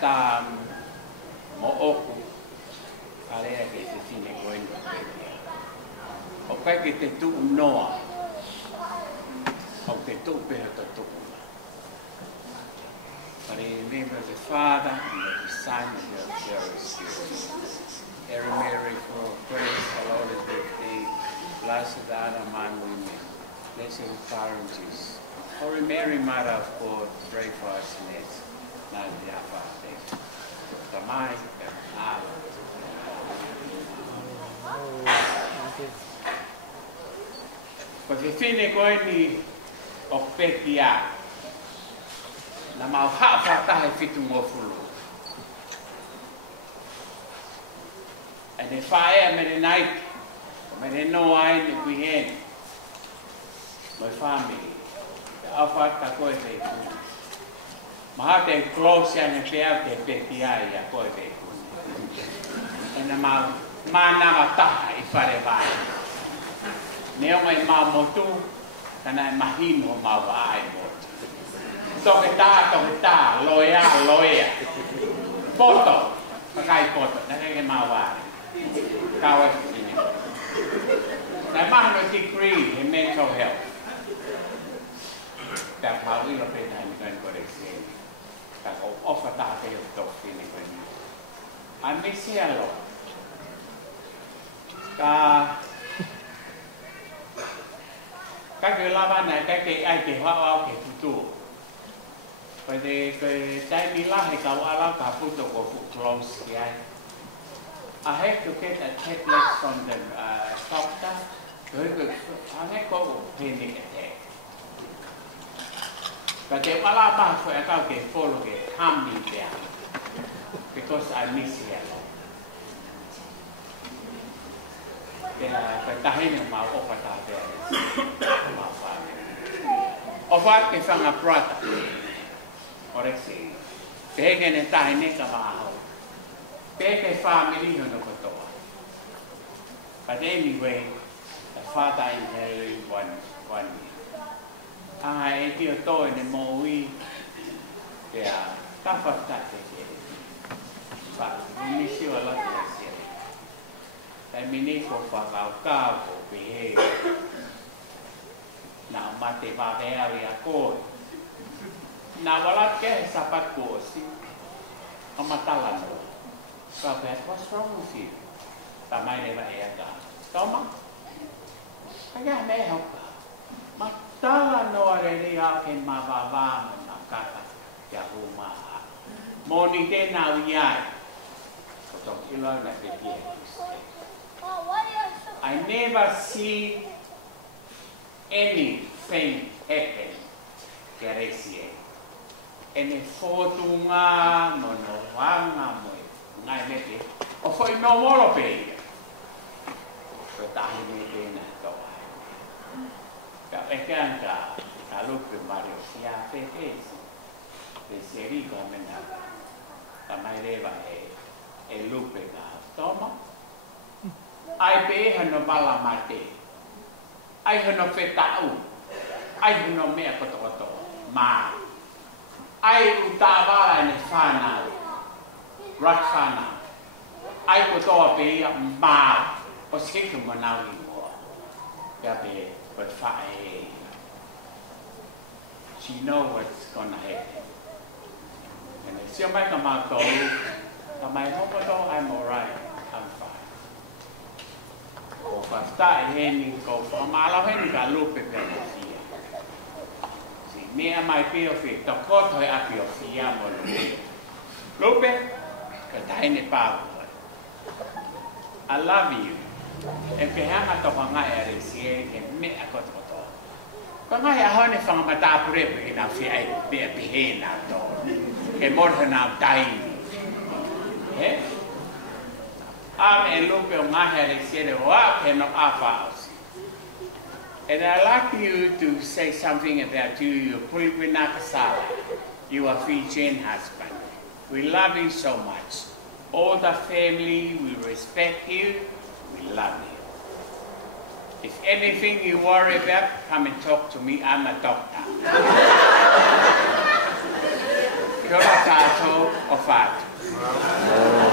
Ta mo oku alea ke te tine koe no pekia. O kai ke te tu noa. O te tu peha to tu. But in the name of the Father, and of the Son, and of the Holy Spirit. Hail Mary, full of grace, the Lord is with thee. Blessed art thou among women. Blessed is the Father, Jesus. Holy Mary, Mother of God, pray for us sinners, now and at the hour of our death. Amen. Ko te whine koe ni o pekia. Na mau hapa tahe fitu ngofulu. E ne whaea me ne naiki, o me ne no ai ne kuiheni. Moi family, te awhata koe te kuni. Maha te close ya ne pea te pekia ia koe te kuni. E na mau mānawa taha I whare vai. Ne o mai mau motu, kana e mahino mau ai motu. Toke tā, loea. Poto, pakai poto, nake ke mawari. Kawa sini. Na mahano degree in mental health. Ta paui lo peta ni kan kore sini. Ta ko ofa ta te to sini ko ni. Amisialo. Ka ke lava na ka ke ai ke wa ke tutu. Koe taimi lahe ka wala ka puto ko close ki ai. I have to get a tablet from the doctor. I have to panic attack. But the wala ba ko e ka ke follow ke calm me down. Because I miss him. Ka tahine ma o ka ta te. Ma fa. O fa ke fanga prata. Orexi. Pege ne tahi ne ka maho. Pege family no kotoa. But anyway, the father in heaven one. E tio toi ne moui. Pea, tafa tate ke. Pa, ni si o la te se. E mini ko whakau ko pehe. Na mate va vea a koi. Na wala ke sapat ko si amatalan mo. Sabi, what's wrong with you? Tamay na ba ka? Tama. Kaya may help ka. Matalan no areri akin mababa mo na kata kaya humaha. Moni te na uyay. Kutong ilaw na bigyan. I never see anything happen kaya siya. Ene foto nga mono wanga mo ngai meke o foi no molo pe so tahi me na to ka ekanka alupe mario sia fes de seri komena tamai leva e lupe ka toma ai pe hano bala mate ai hano fetau ai hano me koto ma ai utawala ne whanau, rat whanau. Ai kotoa pe ma, o siku manau I moa. Pea pe, but whae. She know what's gonna happen. And if she mai ka mātou, ka mai hokoto, I'm alright, I'm fine. Ko whafta heni, ko whamala heni ka lupe pe na fia. Mea mai peo fi, to koto e api o fia mo lupe. Lupe, ka taine pāu. I love you. E pe hanga to ngai a resie, e mea koto. Ka ngai a hone whangamata purepe ina fi ai mea pihe na to. E morha na taini. He? Ame e lupe o ngai a resie de hoa ke no awha o si. And I'd like you to say something about you, Pulipwe Nakasala. You are Fijian husband. We love you so much. All the family, we respect you. We love you. If anything you worry about, come and talk to me. I'm a doctor. ora tātou o whātu.